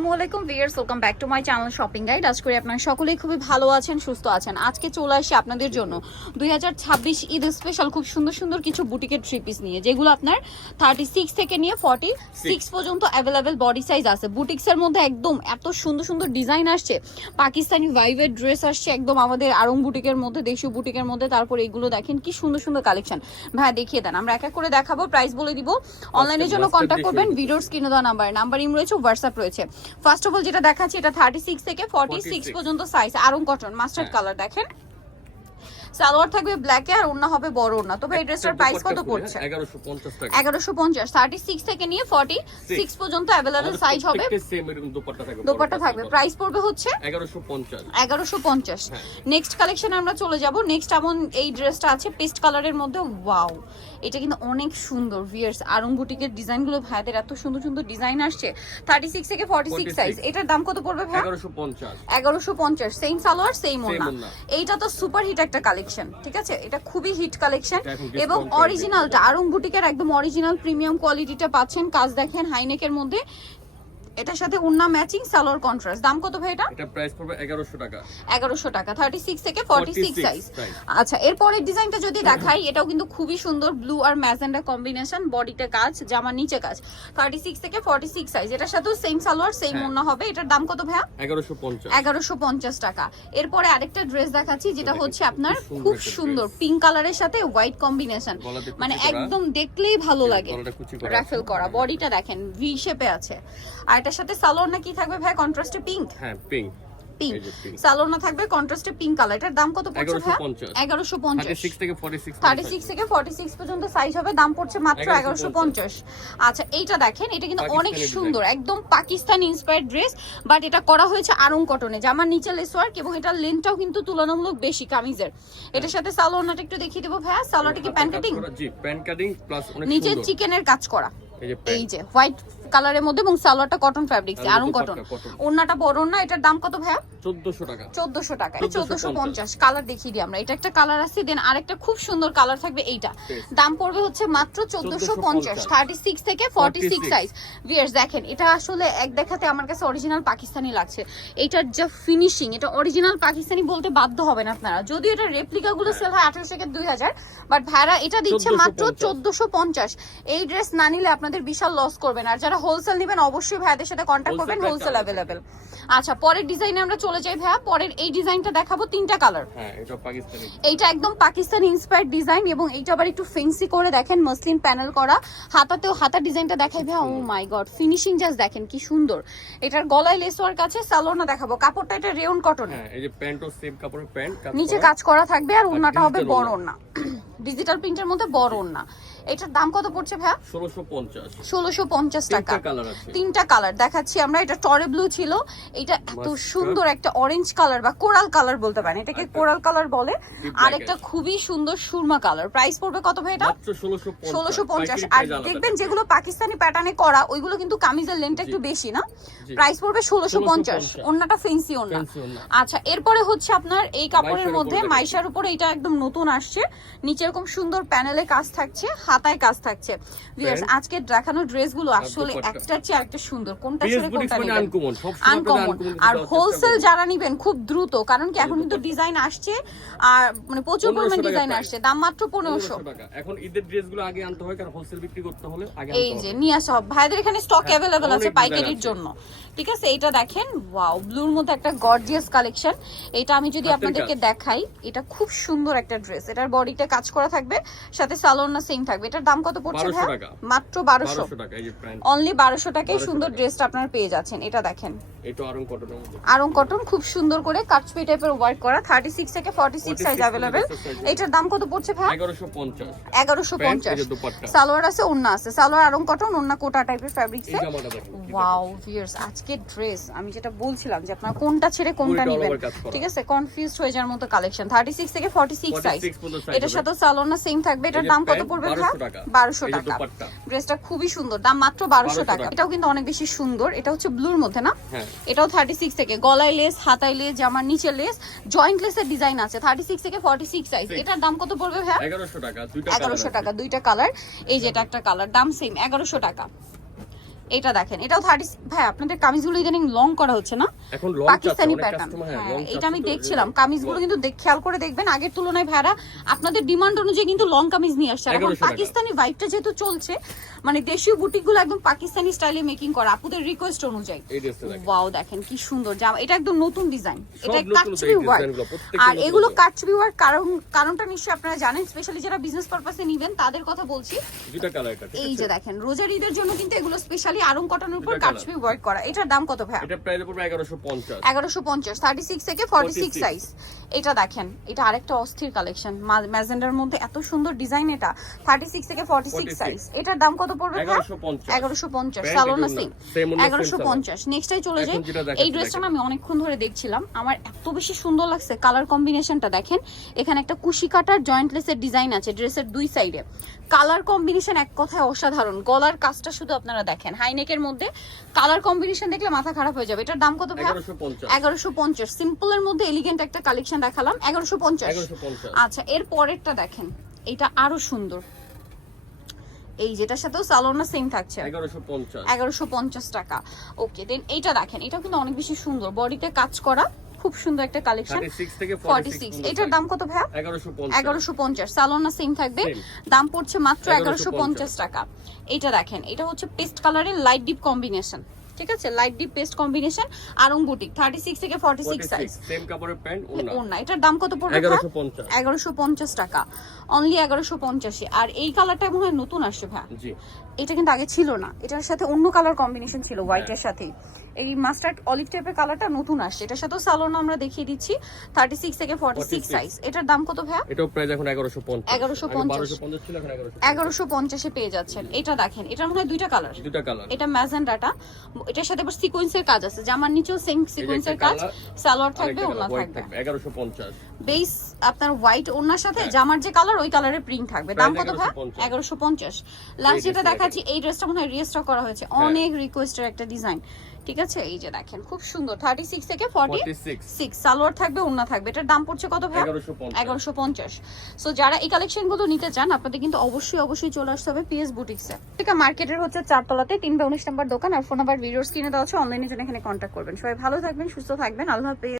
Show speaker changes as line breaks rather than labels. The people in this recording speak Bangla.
আসসালামাইকুম viewers welcome back to my channel shopping guide আজ করে আপনারা সকলেই খুবই ভালো আছেন সুস্থ আছেন। আজকে চলে আসি আপনাদের জন্য দুই হাজার ছাব্বিশ ঈদ স্পেশাল খুব সুন্দর সুন্দর কিছু বুটিকের থ্রি পিস নিয়ে যেগুলো আপনার থার্টি সিক্স থেকে নিয়ে ফর্টি সিক্স পর্যন্ত অ্যাভেলেবেল বডি সাইজ আছে। বুটিক্সের মধ্যে একদম এত সুন্দর সুন্দর ডিজাইন আসছে পাকিস্তানি ভাইভের ড্রেস আসছে একদম আমাদের আরং বুটিকের মধ্যে দেশীয় বুটিকের মধ্যে তারপর এইগুলো দেখেন কি সুন্দর সুন্দর কালেকশন ভাই দেখিয়ে দেন আমরা এক এক করে দেখাবো প্রাইস বলে দিব। অনলাইনের জন্য কন্ট্যাক্ট করবেন ভিডিওর স্ক্রিনে দেওয়া নাম্বার নাম্বার ইম রয়েছে হোয়াটসঅ্যাপ রয়েছে। ফার্স্ট অফ অল যেটা দেখাচ্ছি এটা থার্টি সিক্স থেকে ফর্টি সিক্স পর্যন্ত size Aarong cotton mustard. Colour দেখেন সালোয়ার থাকবে ব্ল্যাকে আর ওন্না হবে বড় ওন্না তবে এই ড্রেসটার প্রাইস কত পড়ছে?
এগারোশো পঞ্চাশ টাকা।
এগারোশো পঞ্চাশ থার্টি সিক্স থেকে নিয়ে ফর্টি সিক্স পর্যন্ত অ্যাভেলেবেল সাইজ হবে।
সেম এরকম দোপাট্টা থাকবে
প্রাইস পড়বে হচ্ছে
এগারোশো পঞ্চাশ।
এগারোশো পঞ্চাশ।
হ্যাঁ।
নেক্সট কালেকশনে আমরা চলে যাব। নেক্সট এমন এই ড্রেসটা আছে পেস্ট কালারের মধ্যে ওয়াও এটা কিন্তু অনেক সুন্দর ভিয়ার্স আরং বুটিকের ডিজাইনগুলো ভাইদের এত সুন্দর সুন্দর ডিজাইন আসছে। থার্টি সিক্স থেকে ফর্টি সিক্স
46
সাইজ এটার দাম কত পড়বে ভাই?
এগারোশো পঞ্চাশ।
এগারোশো পঞ্চাশ। সেম সালোয়ার সেম
ওড়না।
এইটা তো সুপার হিট একটা কালেকশন ঠিক আছে? এটা খুবই হিট কালেকশন এবং অরিজিনালটা আরং বুটিকের একদম অরিজিনাল প্রিমিয়াম কোয়ালিটিটা পাচ্ছেন। কাজ দেখেন হাইনেকের মধ্যে। এটার সাথে উন্না ম্যাচিং সালোয়ার কন্ট্রাস্ট দাম কত ভাই এটা?
এটা প্রাইস পড়বে এগারোশো টাকা।
এগারোশো টাকা থার্টি সিক্স থেকে ফর্টি সিক্স
46
সাইজ। আচ্ছা এরপরের ডিজাইনটা যদি দেখাই এটাও কিন্তু খুবই সুন্দর ব্লু আর ম্যাজেন্ডা কম্বিনেশন বডিতে কাজ জামার নিচে কাজ। থার্টি সিক্স থেকে ফর্টি সিক্স সাইজ এটার সাথেও সেম সালোয়ার সেম
হ্যাঁ।
ওন্না হবে। এটার দাম কত ভাইয়া?
এগারোশো পঞ্চাশ।
টাকা। এরপরে আরেকটা ড্রেস দেখাচ্ছি যেটা হচ্ছে আপনার খুব সুন্দর পিঙ্ক কালারের সাথে হোয়াইট কম্বিনেশন মানে একদম দেখলেই ভালো লাগে।
গলাটা করা
রাফেল করা। বডিটা দেখেন ভি শেপে আছে। আর এটার সাথে সালোয়ার না কি থাকবে ভাই? কন্ট্রাস্টে পিঙ্ক
হ্যাঁ পিঙ্ক
পিঙ্ক
এই যে pink।
সালোয়ার না থাকবে কন্ট্রাস্টে পিঙ্ক কালার এটার দাম কত পড়ছে ভাই
1150
এগারোশো
থার্টি
পঞ্চাশ।
সিক্স থেকে ফর্টি সিক্স
থেকে পর্যন্ত সাইজ হবে দাম পড়ছে মাত্র এগারোশো
1150
পঞ্চাশ। আচ্ছা এইটা দেখেন এটা কিন্তু অনেক সুন্দর একদম পাকিস্তানি ইন্সপায়ার্ড ড্রেস বাট এটা করা হয়েছে আরং কটনে জামার নিচে লেস ওয়ার্ক এবং এটার লেন্থটাও কিন্তু তুলনামূলক বেশি কামিজের। এটার সাথে সালোয়ারটা একটু দেখিয়ে দেবো ভাইয়া। সালোয়ারটা কি প্যান্ট কাটিং
জি প্যান্ট কাটিং প্লাস অনেক
নিচে চিকেনের কাজ করা।
এই যে
হোয়াইট কালারের মধ্যে এবং সালোয়ারটা কটন ফ্যাব্রিক্স
আর
আরং কটন। ওন্নাটা বড় না এটার দাম কত ভাইয়া?
চোদ্দশো টাকা।
চোদ্দশো টাকা চোদ্দশো
1450
পঞ্চাশ। কালার দেখিয়ে দিই আমরা। এটা একটা কালার আছে দেন আরেকটা খুব সুন্দর কালার থাকবে এইটা। দাম পড়বে হচ্ছে মাত্র চোদ্দশো পঞ্চাশ।
1450
থার্টি সিক্স থেকে ফর্টি সিক্স
46
সাইজ ভিয়ার্স দেখেন এটা আসলে এক দেখাতে আমার কাছে অরিজিনাল পাকিস্তানি লাগছে। এটার যা ফিনিশিং এটা অরিজিনাল পাকিস্তানি বলতে বাধ্য হবেন আপনারা। যদি এটা রেপ্লিকা গুলো সেল হয় আঠারোশো থেকে দুই হাজার বাট ভাড়া এটা দিচ্ছে মাত্র চোদ্দশো পঞ্চাশ। এই ড্রেস না নিলে আপনাদের বিশাল লস করবেন। আর যারা হোলসেল নেবেন অবশ্যই ভাইয়াদের সাথে কন্ট্যাক্ট করবেন হোলসেল অ্যাভেলেবেল আচ্ছা পরের ডিজাইনে আমরা চলে যাই ভাইয়া। পরের এই ডিজাইনটা দেখাবো তিনটা কালার
হ্যাঁ এটা পাকিস্তানি।
এইটা একদম পাকিস্তানি ইন্সপায়ার্ড ডিজাইন এবং এইটা আবার একটু ফেন্সি করে দেখেন মসলিন প্যানেল করা। হাতাতেও হাতার ডিজাইনটা দেখাই ভাইয়া। Oh my god finishing just দেখেন কি সুন্দর। এটার গলায় লেস ওয়ার্ক আছে সালোনা দেখাবো। কাপড়টা এটা রেয়ন কটনের
হ্যাঁ এই যে প্যান্টও সেম কাপড়ের প্যান্ট
নিচে কাজ করা থাকবে আর ওন্নাটা হবে বড়
ওড়না।
ডিজিটাল প্রিন্টের মধ্যে বড় না। এটার দাম কত পড়ছে ভাইয়া?
ষোলোশো পঞ্চাশ।
টাকা।
তিনটা কালার
দেখাচ্ছি আমরা এটা টরে ব্লু ছিল। এটা এত সুন্দর একটা অরেঞ্জ কালার বা কোরাল কালার বলতে পারেন। এটাকে কোরাল কালার বলে। আর একটা খুবই সুন্দর সুরমা কালার প্রাইস পড়বে কত ভাই এটা?
ষোলোশো
পঞ্চাশ। আর দেখবেন যেগুলো পাকিস্তানি প্যাটার্নে করা ওইগুলো কিন্তু কামিজের লেন্থটা একটু বেশি না। প্রাইস পড়বে ষোলোশো পঞ্চাশ।
1650
অন্যটা ফেন্সি অন্য। আচ্ছা এরপরে হচ্ছে আপনার এই কাপড়ের মধ্যে মাইশার উপরে এটা একদম নতুন আসছে। নিচে এরকম সুন্দর প্যানেলে কাজ থাকছে হাতায় কাজ থাকছে। ভিউয়ার্স। আজকে দেখানো ড্রেসগুলো আসলে। একটার চেয়ে আরেকটা সুন্দর। কোনটা ছেড়ে কোনটা
মানে
আনকমন আর হোলসেল যারা নিবেন খুব দ্রুত কারণ কি এখন কিন্তু ডিজাইন আসছে আর মানে প্রচুর পরিমাণ ডিজাইন আসছে দাম মাত্র পনেরোশো।
1500 এখন ঈদের ড্রেসগুলো আগে আনতে হয় কারণ হোলসেল বিক্রি করতে হলে আগে
এই যে। নিয়ে আসা। ভাইদের এখানে স্টক
হ্যাঁ,
অ্যাভেলেবেল আছে পাইকারির জন্য। ঠিক আছে এটা দেখেন ওয়াও ব্লুর মধ্যে একটা গর্জিয়াস কালেকশন এটা আমি যদি আপনাদেরকে দেখাই এটা খুব সুন্দর একটা ড্রেস এটার বডিটা কাজ করা থাকবে সাথে সালোনা সেম থাকবে। এটার দাম কত পড়ছে
1200
ভাই মাত্র
1200 টাকা এই যে প্যান্ট।
অনলি বারোশো টাকায় সুন্দর ড্রেসটা আপনারা পেয়ে যাচ্ছেন এটা দেখেন।
এটা আরং মধ্যে।
আরং কটন খুব সুন্দর করে কাটছপি টাইপের ওয়ার্ক করা থার্টি সিক্স থেকে
46
সাইজ
আছে।
এটার দাম কত পড়ছে ভাই
এগারোশো পঞ্চাশ।
এগারোশো
প্যান্ট
পঞ্চাশ।
এই যে দুপাট্টা।
সালোয়ার আছে ওন্না আছে। সালোয়ার আরং কটন ওন্না কোটা টাইপের ফ্যাব্রিক্সে ওয়াও ভিউয়ার্স আজকে ড্রেস আমি যেটা বলছিলাম যে আপনারা কোনটা ছেড়ে কোনটা নেবেন।
করা।
ঠিক আছে? কনফিউজড হয়ে যাওয়ার মতো কালেকশন 36 থেকে 46 সাইজ
46 পর্যন্ত size
এটার সাথে সালোনা সেম থাকবে। এটার দাম কত পড়বে
টাকা।
1200 টাকা। ড্রেসটা খুবই সুন্দর দাম মাত্র 1200
1200
টাকা। এটাও কিন্তু অনেক বেশি সুন্দর। এটা হচ্ছে ব্লুর মধ্যে না?
হ্যাঁ।
এটাও 36 থেকে। গলায় লেস হাতায় লেস জামার নিচে লেস জয়েন্ট লেসের ডিজাইন আছে। 36 থেকে 46 সাইজ। এটার দাম কত পড়বে ভাই
এগারোশো টাকা দুইটা
1100 টাকা দুইটা কালার এই যে এটা একটা কালার দাম সেম এগারোশো টাকা। এটা দেখেন এটাও থার্টি ভাই আপনাদের কামিজগুলো ইদানিং লং করা হচ্ছে না?
এখন লং
পাকিস্তানি প্যাটার্ন হ্যাঁ এটা আমি দেখছিলাম। কামিজগুলো কিন্তু দেখ- খেয়াল করে দেখবেন আগের তুলনায় ভাইরা আপনাদের ডিমান্ড অনুযায়ী কিন্তু লং কামিজ নিয়ে আসছে। এখন
1100 টাকা।
পাকিস্তানি ভাইবটা যেহেতু চলছে মানে দেশীয় বুটিকগুলো একদম পাকিস্তানি স্টাইলে মেকিং করা আপুদের রিকোয়েস্ট অনুযায়ী। ওয়াও দেখেন। কি সুন্দর। জামা এটা একদম নতুন ডিজাইন এটা কাটছবি ওয়ার্ক আর এগুলো। কাটছবি ওয়ার্ক কারণ কারণটা নিশ্চয়ই আপনারা জানেন স্পেশালি যারা বিজনেস পারপাসে নেবেন তাদের কথা বলছি। এই যে দেখেন রোজার ঈদের জন্য কিন্তু এগুলো স্পেশালি আরং কটনের উপর। কাটছবি ওয়ার্ক করা। এটার দাম কত ভাই
এটা প্রাইস পড়বে 1150
এগারোশো পঞ্চাশ। থার্টি সিক্স থেকে ফর্টি সিক্স
46
সাইজ এটা দেখেন এটা আরেকটা অস্থির কালেকশন ম্যাজেন্ডার মধ্যে এত সুন্দর ডিজাইন এটা। থার্টি সিক্স থেকে ফর্টি সিক্স
46
সাইজ এটার দাম কত পড়বে
1150
এগারোশো সালোনা
এগুলো না।
সিং
Same অন্য
এগারোশো
same
পঞ্চাশ নেক্সটাই চলে যাই। এই ড্রেসটা আমি অনেকক্ষণ ধরে দেখছিলাম। আমার এত বেশি সুন্দর লাগছে কালার কম্বিনেশনটা দেখেন। এখানে একটা কুশি কাটার জয়েন্টলেসের ডিজাইন আছে ড্রেসের দুই সাইডে কালার কম্বিনেশন এক কথায় অসাধারণ। গলার কাজটা শুধু আপনারা দেখেন। হাইনেকের মধ্যে কালার কম্বিনেশন দেখলে মাথা খারাপ হয়ে যাবে। এটার দাম কত ভাই
1150
এগারোশো পঞ্চাশ। সিম্পলের মধ্যে এলিগেন্ট একটা কালেকশন দেখালাম। এগারোশো পঞ্চাশ।
1150
আচ্ছা এর পরেরটা দেখেন। এটা আরও সুন্দর। এই যেটার সাথেও সালোনা সেম থাকছে।
1150
এগারোশো পঞ্চাশ টাকা। ওকে দেন এইটা দেখেন এটা কিন্তু অনেক বেশি সুন্দর। বডিতে কাজ করা খুব সুন্দর একটা কালেকশন
36 থেকে
ফর্টি
46
সিক্স এটার দাম কত ভাইয়া?
1150
এগারোশো পঞ্চাশ। সালোনা সেম থাকবে। দাম পড়ছে মাত্র এগারোশো
1150
পঞ্চাশ টাকা। এটা দেখেন এটা হচ্ছে পেস্ট কালারের লাইট ডিপ কম্বিনেশন ঠিক আছে? লাইট ডিপ পেস্ট কম্বিনেশন আর বুটিক থার্টি সিক্স থেকে ফর্টি সিক্স সাইজ
46 সেম কাপড়ের প্যান্ট ওন্না
এটার দাম কত পড়বে
1150
এগারোশো পঞ্চাশ। টাকা। অনলি এগারোশো পঞ্চাশে। আর এই কালারটা মনে হয় নতুন আসছে ভাই।
জি।
এটা কিন্তু আগে ছিল না। এটার সাথে অন্য কালার কম্বিনেশন ছিল হোয়াইটের সাথে এই মাস্টার্ড অলিভ টাইপের কালারটা নতুন আসছে। এটার সাথেও সালোনা আমরা দেখিয়ে দিচ্ছি। থার্টি সিক্স থেকে ফর্টি সিক্স
46
সাইজ এটার দাম কত ভাইয়া?
এটাও প্রাইস এখন 1150
1150
1250 ছিল এখন 1150
এগারোশো পঞ্চাশে পেয়ে যাচ্ছেন। এটা দেখেন এটার মনে হয় দুইটা কালার
দুটা কালার
এটা ম্যাজেন্ডাটা। এটার সাথে আবার সিকোয়েন্সের কাজ আছে। জামার নিচেও সেম সিকোয়েন্সের কাজ। সালোয়ার থাকবে ওনা থাকবে।
থাকবে। 1150
বেস আপনার হোয়াইট ওনার সাথে
হ্যাঁ।
জামার যে কালার ওই কালারের প্রিন্ট থাকবে। দাম কত ভাই
1150
এগারোশো পঞ্চাশ। লাস্ট যেটা দেখাচ্ছি এই ড্রেসটা মনে হয় রিস্টক করা হয়েছে।
হ্যাঁ।
অনেক রিকোয়েস্টের একটা ডিজাইন ঠিক আছে? এই যে দেখেন খুব সুন্দর। থার্টি সিক্স থেকে ফর্টি
46
সিক্স সালোয়ার থাকবে ওনা থাকবে। এটার দাম পড়ছে কত ভাই
1150
এগারোশো পঞ্চাশ। সো যারা এই কালেকশনগুলো নিতে চান আপনাদের কিন্তু অবশ্যই অবশ্যই চলে আসতে হবে পিএস বুটিক্সে থেকে মার্কেটের হচ্ছে চারতলাতে তিন বা উনিশ নাম্বার দোকান। আর ফোন নাম্বার ভিডিওস স্ক্রিনে দেওয়া আছে অনলাইনে জন্য এখানে কন্ট্যাক্ট করবেন। সবাই ভালো থাকবেন সুস্থ থাকবেন। আল্লাহ